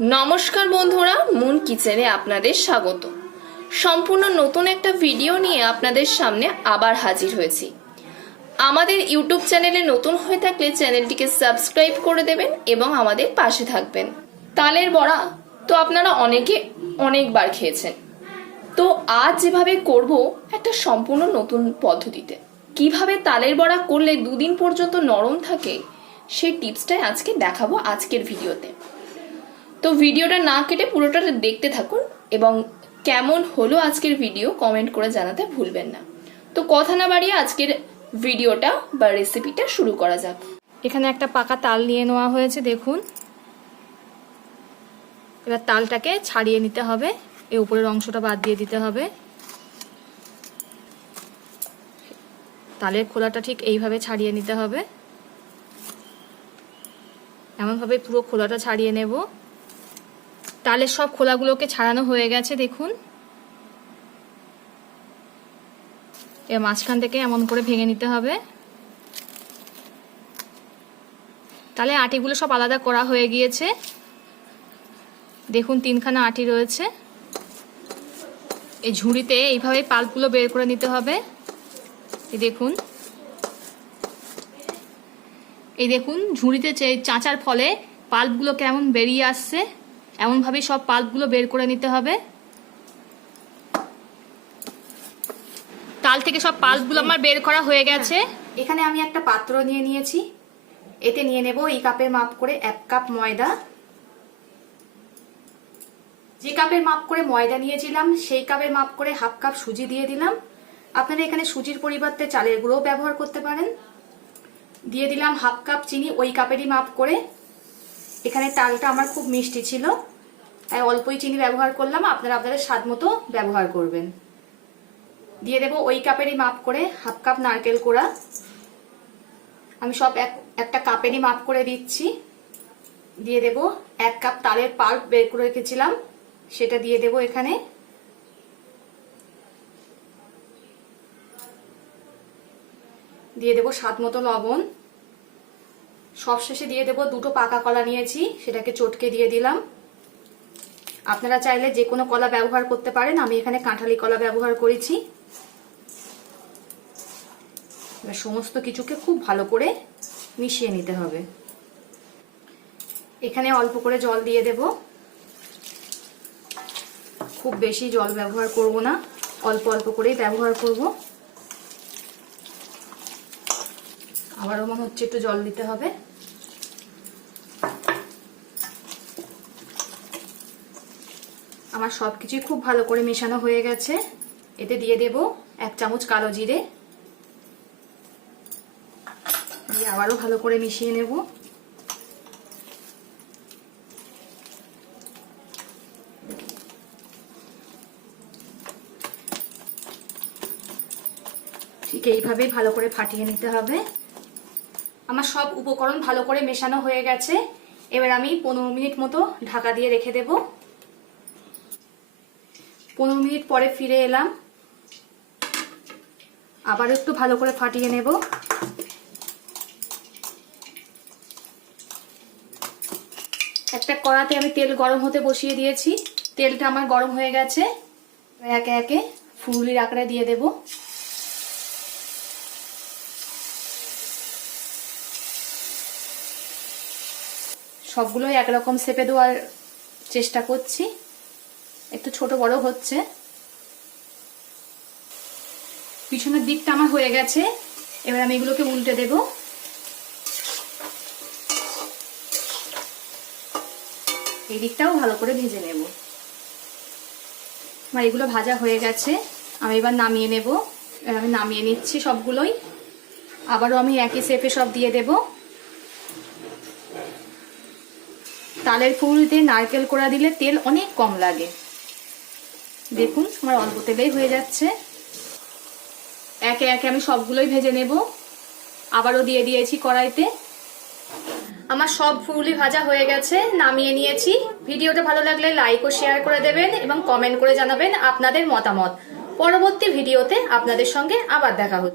নমস্কার বন্ধুরা, মুন কিচেনে আপনাদের স্বাগত। সম্পূর্ণ নতুন একটা ভিডিও নিয়ে আপনাদের সামনে আবার হাজির হয়েছি। আমাদের ইউটিউব চ্যানেলে নতুন হয়ে থাকলে চ্যানেলটিকে সাবস্ক্রাইব করে দেবেন এবং আমাদের পাশে থাকবেন। তালের বড়া তো আপনারা অনেকে অনেকবার খেয়েছেন। তো আজ যেভাবে করব একটা সম্পূর্ণ নতুন পদ্ধতিতে। কীভাবে তালের বড়া করলে দুদিন পর্যন্ত নরম থাকে, সেই টিপসটাই আজকে দেখাবো আজকের ভিডিওতে। তো ভিডিওটা না কেটে পুরোটা দেখতে থাকুন এবং কেমন হলো আজকের ভিডিও কমেন্ট করে জানাতে ভুলবেন না। তো কথা না বাড়িয়ে আজকের ভিডিওটা বা রেসিপিটা শুরু করা যাক। এখানে একটা পাকা তাল নিয়ে নেওয়া হয়েছে, দেখুন। এবার তালটাকে ছাড়িয়ে নিতে হবে এই উপরের অংশটা বাদ দিয়ে দিতে হবে। তালের খোলাটা ঠিক এইভাবে ছাড়িয়ে নিতে হবে। এমনভাবে পুরো খোলাটা ছাড়িয়ে নেব। তালের সব খোলাগুলোকে ছাড়ানো হয়ে গেছে, দেখুন। এবার মাঝখান থেকে এমন করে ভেঙে নিতে হবে। তাহলে আটিগুলো সব আলাদা করা হয়ে গিয়েছে। দেখুন, তিনখানা আটি রয়েছে। এই ঝুড়িতে এইভাবে পাল্পগুলো বের করে নিতে হবে। এই দেখুন। এই দেখুন, ঝুড়িতে চাঁচার ফলে পাল্পগুলো কেমন বেরিয়ে আসছে। এমনভাবে সব পাল্পগুলো বের করে নিতে হবে। তাল থেকে সব পাল্পগুলো আমার বের করা হয়ে গেছে। এখানে আমি একটা পাত্র নিয়ে নিয়েছি। এতে নিয়ে নেব এই কাপের মাপ করে এক কাপ ময়দা। যে কাপের মাপ করে ময়দা নিয়েছিলাম, সেই কাপের মাপ করে হাফ কাপ সুজি দিয়ে দিলাম। আপনারা এখানে সুজির পরিবর্তে চালের গুঁড়োও ব্যবহার করতে পারেন। দিয়ে দিলাম হাফ কাপ চিনি ওই কাপেরই মাপ করে। এখানে তালটা আমার খুব মিষ্টি ছিল। তাই অল্পই চিনি ব্যবহার করলাম, আপনারা আপনাদের স্বাদ মতো ব্যবহার করবেন। দিয়ে দেব ওই কাপেরই মাপ করে হাফ কাপ নারকেল কোড়া। আমি সব এক, একটা কাপেরই মাপ করে দিচ্ছি। দিয়ে দেব এক কাপ তালের পাল্প বের করে রেখেছিলাম, সেটা দিয়ে দেব এখানে। দিয়ে দেব স্বাদ মতো লবণ। সবশেষে দিয়ে দেব দুটো পাকা কলা নিয়েছি, সেটাকে চটকে দিয়ে দিলাম। আপনারা চাইলে যে কোনো কলা ব্যবহার করতে পারেন, আমি এখানে কাঁঠালি কলা ব্যবহার করেছি। সমস্ত কিছুকে খুব ভালো করে মিশিয়ে নিতে হবে। এখানে অল্প করে জল দিয়ে দেব। খুব বেশি জল ব্যবহার করব না, অল্প অল্প করেই ব্যবহার করব। আবারও মনে হচ্ছে একটু জল দিতে হবে। আমার সব কিছুই খুব ভালো করে মেশানো হয়ে গেছে। এতে দিয়ে দেব এক চামচ কালো জিরে। দিয়ে আবারও ভালো করে মিশিয়ে নেব। ঠিক এইভাবেই ভালো করে ফাটিয়ে নিতে হবে। আমার সব উপকরণ ভালো করে মেশানো হয়ে গেছে। এবার আমি পনেরো মিনিট মতো ঢাকা দিয়ে রেখে দেব। পনেরো মিনিট পরে ফিরে এলাম। আবার একটু ভালো করে ফাটিয়ে নেব। একটা কড়াতে আমি তেল গরম হতে বসিয়ে দিয়েছি। তেলটা আমার গরম হয়ে গেছে। একে একে ফুলুলির আকারে দিয়ে দেব। সবগুলোই একরকম সেপে দেওয়ার চেষ্টা করছি। একটু ছোট বড় হচ্ছে। পিছনের দিকটা আমার হয়ে গেছে। এবার আমি এগুলোকে উল্টে দেব। এই দিকটাও ভালো করে ভেজে নেব। আমার এগুলো ভাজা হয়ে গেছে। আমি এবার নামিয়ে নেব। আমি নামিয়ে নিচ্ছি সবগুলোই। আবারও আমি একই শেপে সব দিয়ে দেব। তালের ফুলতে নারকেল কোড়া দিলে তেল অনেক কম লাগে। দেখুন, আমার অল্প তেলেই হয়ে যাচ্ছে। একে একে আমি সবগুলোই ভেজে নেব। আবারও দিয়ে দিয়েছি কড়াইতে। আমার সব ফুলই ভাজা হয়ে গেছে, নামিয়ে নিয়েছি। ভিডিওটা ভালো লাগলে লাইক ও শেয়ার করে দেবেন এবং কমেন্ট করে জানাবেন আপনাদের মতামত। পরবর্তী ভিডিওতে আপনাদের সঙ্গে আবার দেখা হচ্ছে।